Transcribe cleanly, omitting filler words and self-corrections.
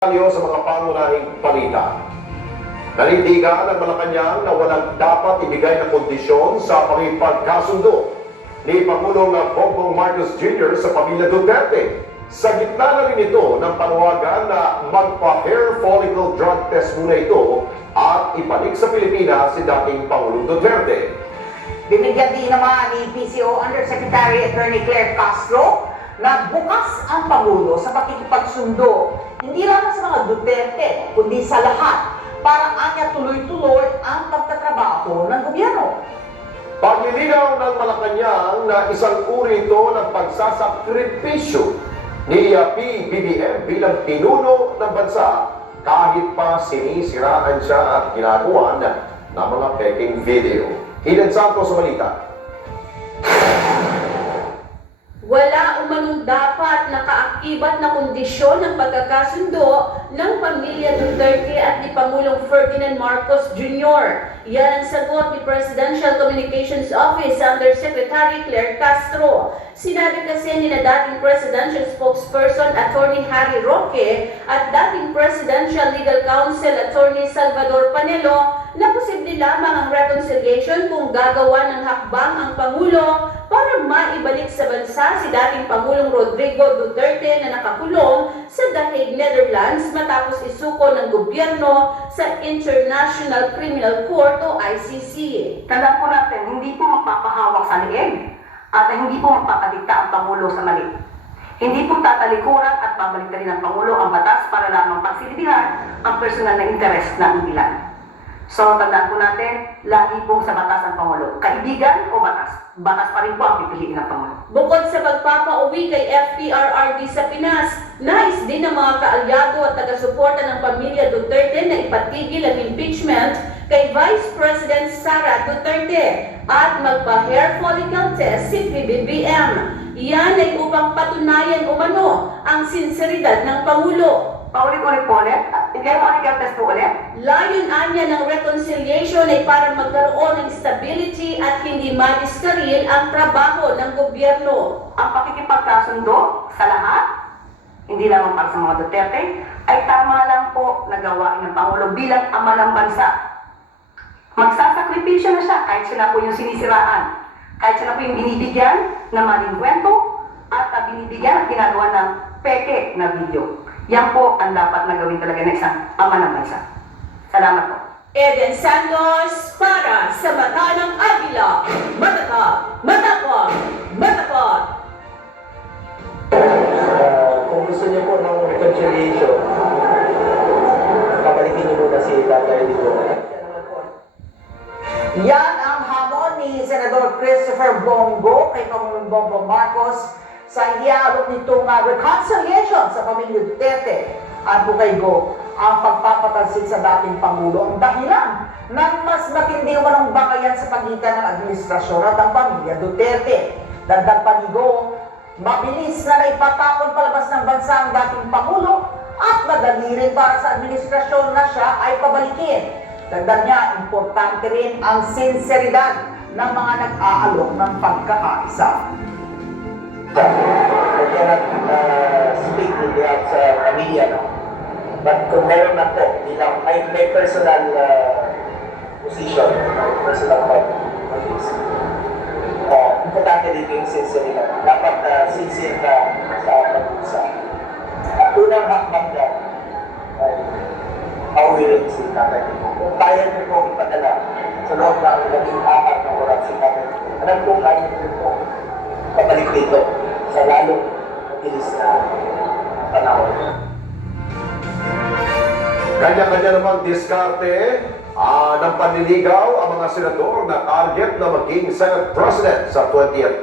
Sa mga pangunahing balita. Nanindigan ng Malacanang na walang dapat ibigay na kondisyon sa pakipagkasundo ni Pangulong Bongbong Marcos Jr. sa pamilya Duterte. Sa gitna na rin ito ng panawagan na magpa-hair follicle drug test muna ito at ibalik sa Pilipinas si dating Pangulong Duterte. Binigyan din naman ni PCO Undersecretary Attorney Claire Castro na bukas ang Pangulo sa pakikipagsundo hindi lamang sa mga Duterte, kundi sa lahat para anya tuloy-tuloy ang pagtatrabaho ng gobyerno. Paglilinaw ng Malacanang na isang uri ito ng pagsasakripisyo ni PBBM bilang pinuno ng bansa kahit pa sinisiraan siya at ginagawan ng mga peking video. Eden Santos sa balita. Wala umanong dapat nakaakibat na kondisyon ng pagkakasundo ng pamilya Duterte at ni Pangulong Ferdinand Marcos Jr. Yan ang sagot ni Presidential Communications Office Undersecretary Claire Castro. Sinabi kasi ni na dating Presidential Spokesperson Attorney Harry Roque at dating Presidential Legal Counsel Attorney Salvador Panelo na posible lamang ang reconciliation kung gagawa ng hakbang ang Pangulo para maibalik sa bansa si dating Pangulong Rodrigo Duterte na nakakulong sa The Hague, Netherlands matapos isuko ng gobyerno sa International Criminal Court o ICC. Tandaan po natin, hindi po magpapahawak sa liig at hindi po magpapadikta ang Pangulo sa mali. Hindi po tatalikuran at babalik ng Pangulo ang batas para lamang pagsilbihan ang personal na interes ng ilan. So, tandaan po natin, lagi pong sa batas ang Pangulo. Kaibigan o batas? Batas pa rin po ang pipiliin ng Pangulo. Bukod sa pagpapauwi kay FPRRD sa Pinas, nais din ng mga kaalyado at taga-suporta ng pamilya Duterte na ipatigil ang impeachment kay Vice President Sara Duterte at magpa-hair follicle test si PBBM. Yan ay upang patunayan umano ang sinseridad ng Pangulo. Paulit-ulit po ulit? Ikaw follicle test po ulit? Layon anya ng reconciliation ay para magkaroon ng stability at hindi madiskaril ang trabaho ng gobyerno. Ang pakikipagkasundo sa lahat, hindi lamang para sa mga Duterte, ay tama lang po na gawain ng Pangulo bilang ama ng bansa. Magsasakripisyo na siya kahit sila po yung sinisiraan, kahit sila po yung binibigyan ng maling kwento at binibigyan at ginagawa ng peke na video. Yan po ang dapat na gawin talaga ng isang ama ng bansa. Salamat po. Eden Santos para sa Mata ng Agila. Matatag, matapang, matapat. Kung gusto niyo po ng reconciliation, kabalikin niyo muna si Tatay Ligo. Yan ang hamon ni Senador Christopher Bongo kay Pangulong Bongbong Marcos sa ialok nitong reconciliation sa pamilya Duterte at Bukaygo ang pagpapatalsik sa dating Pangulo ang dahilan ng mas matindi umanong bakayan sa pagitan ng administrasyon at ang pamilya Duterte. Dagdag panigo, mabilis na naipatapon palabas ng bansa ang dating Pangulo at madali rin para sa administrasyon na siya ay pabalikin. Dagdag niya, importante rin ang sinseridad ng mga nag-aalok ng pagkakaisa. I cannot speak with that sa pamilya, no? But kung meron na po, bilang may personal position, personal policy. Importante dito yung sinceridad. Dapat sincere ka sa pag-uusap. Unang hakbang dyan ay pauwirin si Tatay. Kung kaya niyo po ipadala sa loob ng 14 na oras si Tatay, alam ko kaya niyo po pabalik dito sa lalong mabilis na panahon. Kanya-kanya namang diskarte ng panliligaw ang mga senador na target na maging Senate President sa 20th